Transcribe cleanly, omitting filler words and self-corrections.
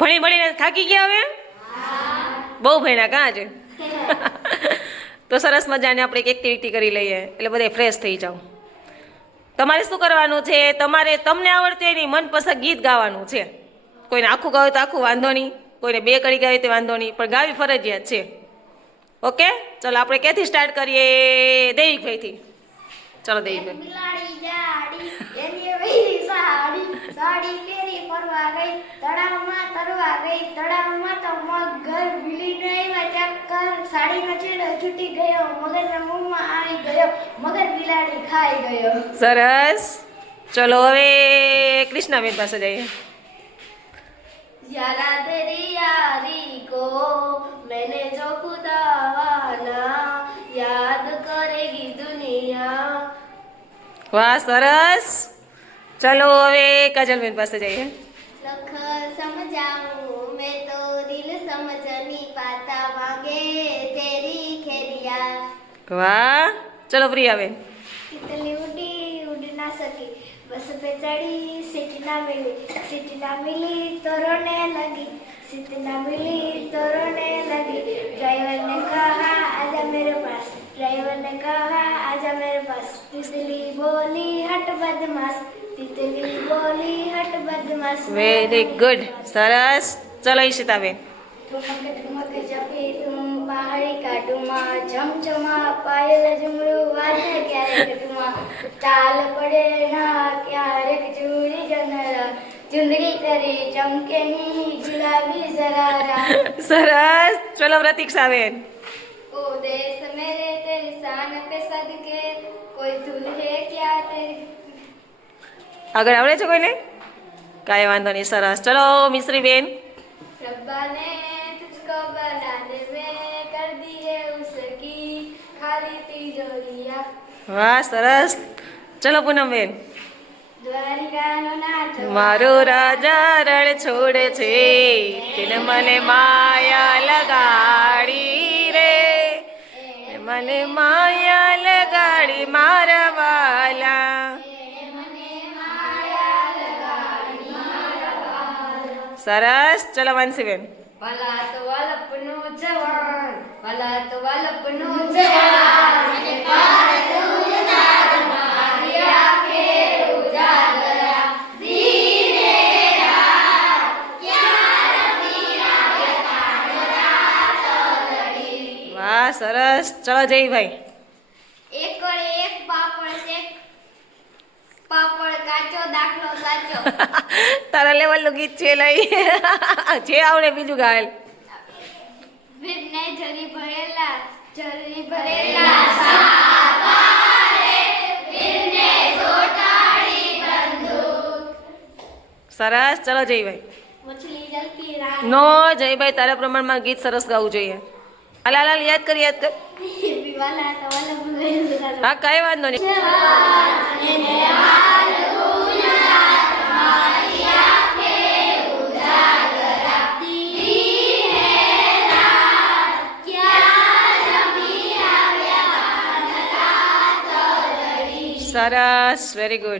ભણી ભણીને થાકી ગયા હવે? બહુ ભણ્યા કાં છે? તો સરસ મજાને આપણે એક એક્ટિવિટી કરી લઈએ એટલે બધા ફ્રેશ થઈ જાઓ. તમારે શું કરવાનું છે? તમારે તમને આવડતું એની મનપસંદ ગીત ગાવાનું છે. કોઈને આખું ગાવે તો આખું વાંધો નહીં, કોઈને 2 કડી ગાવે તો વાંધો નહીં, પણ ગાવી ફરજિયાત છે. ઓકે, ચલો આપણે ક્યાંથી સ્ટાર્ટ કરીએ? દેવિકભાઈથી. ચલો દેવિકભાઈ. સાડી પહેરી ફરવા ગઈ, તળાવમાં તરવા ગઈ, તળાવમાં તો મગર ભીલીને આવ્યા ચક્કર, સાડીનો છેડો છૂટી ગયો, મગરના મોંમાં આવી ગયો, મગર બિલાડી ખાઈ ગયો. સરસ. ચલો હવે કૃષ્ણાબેન પાસે જઈએ. यारा तेरी यारी को मैंने जो खुदा वाला याद करेगी दुनिया. વાહ, સરસ. ચલો હવે કાજલબેન પાસે જઈએ. लख समझाऊं मैं तो दिल समझ नहीं पाता, मांगे तेरी खेरिया. વાહ. ચલો પ્રિયાબેન. तितली उड़ी उड़ ना सकी, बस पे चढ़ी सीट ना मिली, सीट ना मिली तो रोने लगी, सीट ना मिली तो रोने लगी. ड्राइवर ने कहा आजा मेरे पास, ड्राइवर ने कहा आजा मेरे पास. तितली बोली हट बदमाश, तितली बोली हट बदमाश. Very good. સરસ. ચલો ઈશિતાબેન. ठुमक ठुमक जपी तुम पहाड़ी का डुमा, झमझमा पायल झुमरू वाजे क्यारेक डुमा, ताल પડે ના ક્યારેક ચૂડી જનરા, ચુંદડી તરી ચમકે ની ગુલાબી સરારા. સરસ. ચલો પ્રતીક્ષાબેન. ओ देश मेरे तेरी शान पे सदके, कोई धुल है क्या तेरी. આગળ આવડે છે કોઈને? કાંઈ વાંધો નહીં. સરસ. ચલો મિશ્રીબેન. रब्बा ने तुझको बनाने में कर दी है उसकी खाली तिजोरिया. વાહ, સરસ. ચલો પૂનમબેન. દ્વારિકાનો નાથ મારો રાજા રણ છોડ છે, તેને મને માયા લગાડી રે, મને માયા લગાડી મારા વાલા. સરસ. ચલો માનસીબેન. વાલા તો વાલપનો જવાન, વાલા તો વાલપનો જવાન, અને પાડું તાર મારી આંખે ઉજાગરા, દીને રાત ક્યાં રમી આવ્યા કાંગરા તલડી. વાહ, સરસ. ચલો જયભાઈ. એક વડે એક પાપડ શેક, પાપડ કાચો દાખલો સાચો. તારા લેવલનું ગીત છે લઈ. જે આવડે બીજું ગાયેલ. વીરને જરી ભરેલા સાકારે, વીરને ચોટાડી બંદૂક. સરસ. ચલો જયભાઈ. મછલી જલતી રાત નો જયભાઈ, તારા પ્રમાણમાં ગીત સરસ ગાવું જોઈએ. હાલ યાદ કર, યાદ કર. વાલા તો વાલા ભૂલાઈ. હા, કાંઈ વાંધો નહીં. એને હાલ ગુનાત મારી આંખે ઉજાગરા, દીને રાત ક્યાં રમી આવ્યા કાંગરા તલડી. સરસ. Very good.